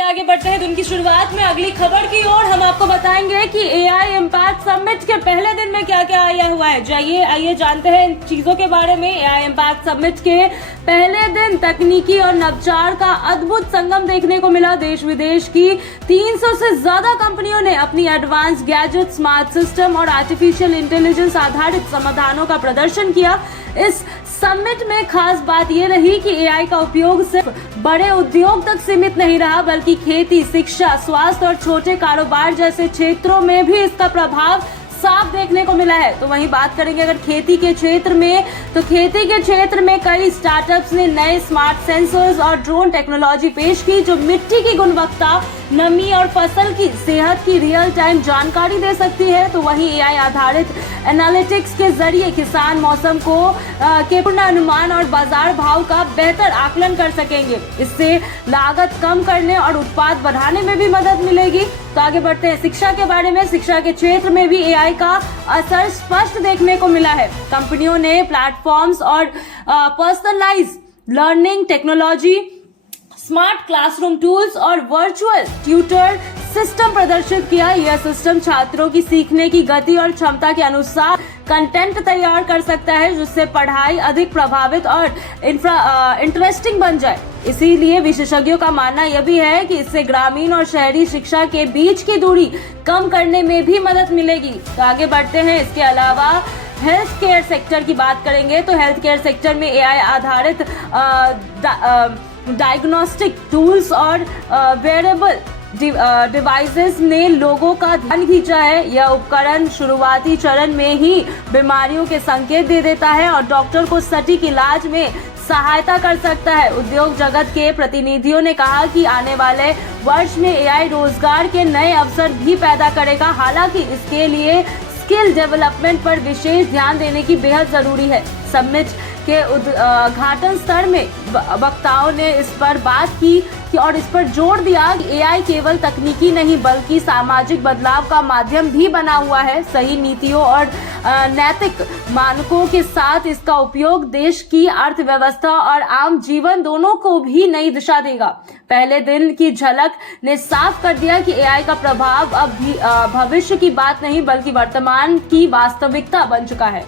आगे बढ़ते हैं दिन की शुरुआत में अगली खबर की ओर। हम आपको बताएंगे कि एआई इम्पैक्ट समिट के पहले दिन में क्या क्या आया हुआ है। आइए जानते हैं इन चीजों के बारे में। एआई इम्पैक्ट समिट के पहले दिन तकनीकी और नवाचार का अद्भुत संगम देखने को मिला। देश विदेश की 300 से ज्यादा कंपनियों ने अपनी एडवांस गैजेट, स्मार्ट सिस्टम और आर्टिफिशियल इंटेलिजेंस आधारित समाधानों का प्रदर्शन किया। इस समिट में खास बात यह रही कि एआई का उपयोग सिर्फ बड़े उद्योग तक सीमित नहीं रहा, बल्कि खेती, शिक्षा, स्वास्थ्य और छोटे कारोबार जैसे क्षेत्रों में भी इसका प्रभाव साफ देखने को मिला है। तो वहीं बात करेंगे अगर खेती के क्षेत्र में, तो खेती के क्षेत्र में कई स्टार्टअप्स ने नए स्मार्ट सेंसर्स और ड्रोन टेक्नोलॉजी पेश की, जो मिट्टी की गुणवत्ता, नमी और फसल की सेहत की रियल टाइम जानकारी दे सकती है। तो वहीं एआई आधारित एनालिटिक्स के जरिए किसान मौसम के पूर्वानुमान और बाजार भाव का बेहतर आकलन कर सकेंगे। इससे लागत कम करने और उत्पाद बढ़ाने में भी मदद मिलेगी। तो आगे बढ़ते हैं शिक्षा के बारे में। शिक्षा के क्षेत्र में भी एआई का असर स्पष्ट देखने को मिला है। कंपनियों ने प्लेटफॉर्म्स और personalize learning technology, smart classroom tools और वर्चुअल ट्यूटर सिस्टम प्रदर्शित किया। यह सिस्टम छात्रों की सीखने की गति और क्षमता के अनुसार कंटेंट तैयार कर सकता है, जिससे पढ़ाई अधिक प्रभावित और इंटरेस्टिंग बन जाए। इसीलिए विशेषज्ञों का मानना यह भी है कि इससे ग्रामीण और शहरी शिक्षा के बीच की दूरी कम करने में भी मदद मिलेगी। तो आगे बढ़ते हैं। इसके अलावा हेल्थ केयर सेक्टर की बात करेंगे तो हेल्थ केयर सेक्टर में एआई आधारित डायग्नोस्टिक टूल्स और वेरेबल डिवाइसेस ने लोगों का ध्यान खींचा है। यह उपकरण शुरुआती चरण में ही बीमारियों के संकेत दे देता है और डॉक्टर को सटीक इलाज में सहायता कर सकता है। उद्योग जगत के प्रतिनिधियों ने कहा कि आने वाले वर्ष में एआई रोजगार के नए अवसर भी पैदा करेगा। हालांकि इसके लिए स्किल डेवलपमेंट पर विशेष ध्यान देने की बेहद जरूरी है। समिट के उद्घाटन स्तर में वक्ताओं ने इस पर बात की और इस पर जोर दिया कि एआई केवल तकनीकी नहीं बल्कि सामाजिक बदलाव का माध्यम भी बना हुआ है। सही नीतियों और नैतिक मानकों के साथ इसका उपयोग देश की अर्थव्यवस्था और आम जीवन दोनों को भी नई दिशा देगा। पहले दिन की झलक ने साफ कर दिया कि एआई का प्रभाव अब भी भविष्य की बात नहीं बल्कि वर्तमान की वास्तविकता बन चुका है।